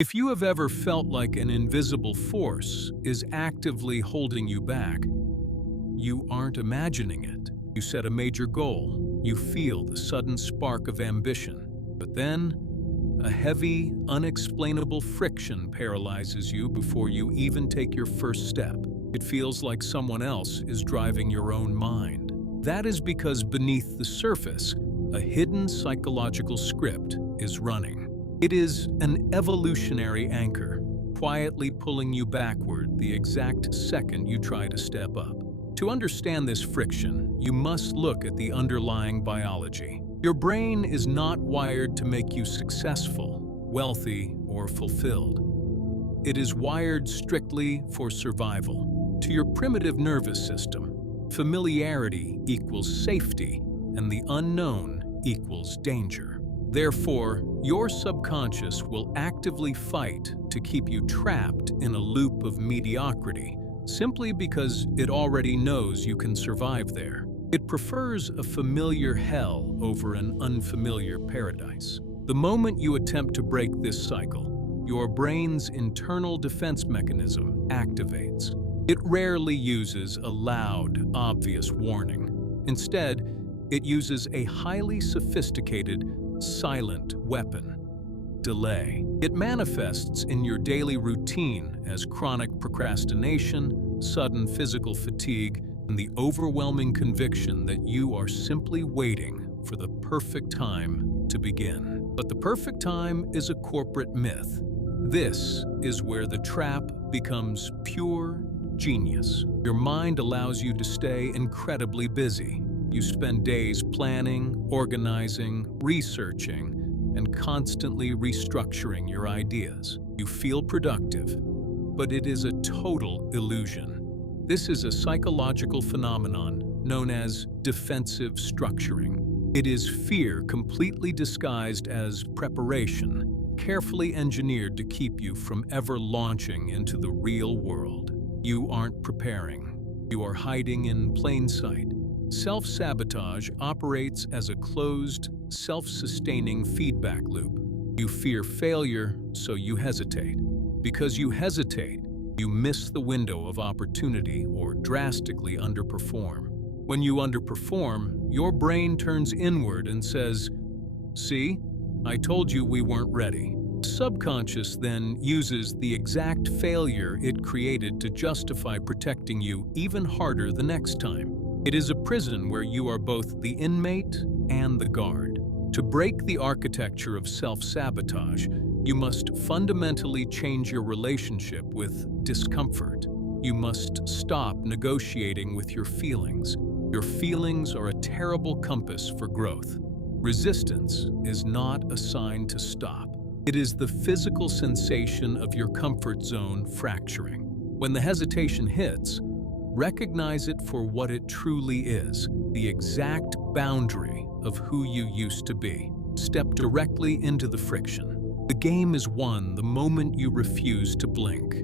If you have ever felt like an invisible force is actively holding you back, you aren't imagining it. You set a major goal, you feel the sudden spark of ambition, but then a heavy, unexplainable friction paralyzes you before you even take your first step. It feels like someone else is driving your own mind. That is because beneath the surface, a hidden psychological script is running. It is an evolutionary anchor, quietly pulling you backward the exact second you try to step up. To understand this friction, you must look at the underlying biology. Your brain is not wired to make you successful, wealthy, or fulfilled. It is wired strictly for survival. To your primitive nervous system, familiarity equals safety, and the unknown equals danger. Therefore, your subconscious will actively fight to keep you trapped in a loop of mediocrity, simply because it already knows you can survive there. It prefers a familiar hell over an unfamiliar paradise. The moment you attempt to break this cycle, your brain's internal defense mechanism activates. It rarely uses a loud, obvious warning. Instead, it uses a highly sophisticated, silent weapon: delay. It manifests in your daily routine as chronic procrastination, sudden physical fatigue, and the overwhelming conviction that you are simply waiting for the perfect time to begin. But the perfect time is a corporate myth. This is where the trap becomes pure genius. Your mind allows you to stay incredibly busy. You spend days planning, organizing, researching, and constantly restructuring your ideas. You feel productive, but it is a total illusion. This is a psychological phenomenon known as defensive structuring. It is fear completely disguised as preparation, carefully engineered to keep you from ever launching into the real world. You aren't preparing. You are hiding in plain sight. Self-sabotage operates as a closed, self-sustaining feedback loop. You fear failure, so you hesitate. Because you hesitate, you miss the window of opportunity or drastically underperform. When you underperform, your brain turns inward and says, "See, I told you we weren't ready." Subconscious then uses the exact failure it created to justify protecting you even harder the next time. It is a prison where you are both the inmate and the guard. To break the architecture of self-sabotage, you must fundamentally change your relationship with discomfort. You must stop negotiating with your feelings. Your feelings are a terrible compass for growth. Resistance is not a sign to stop. It is the physical sensation of your comfort zone fracturing. When the hesitation hits, recognize it for what it truly is, the exact boundary of who you used to be. Step directly into the friction. The game is won the moment you refuse to blink.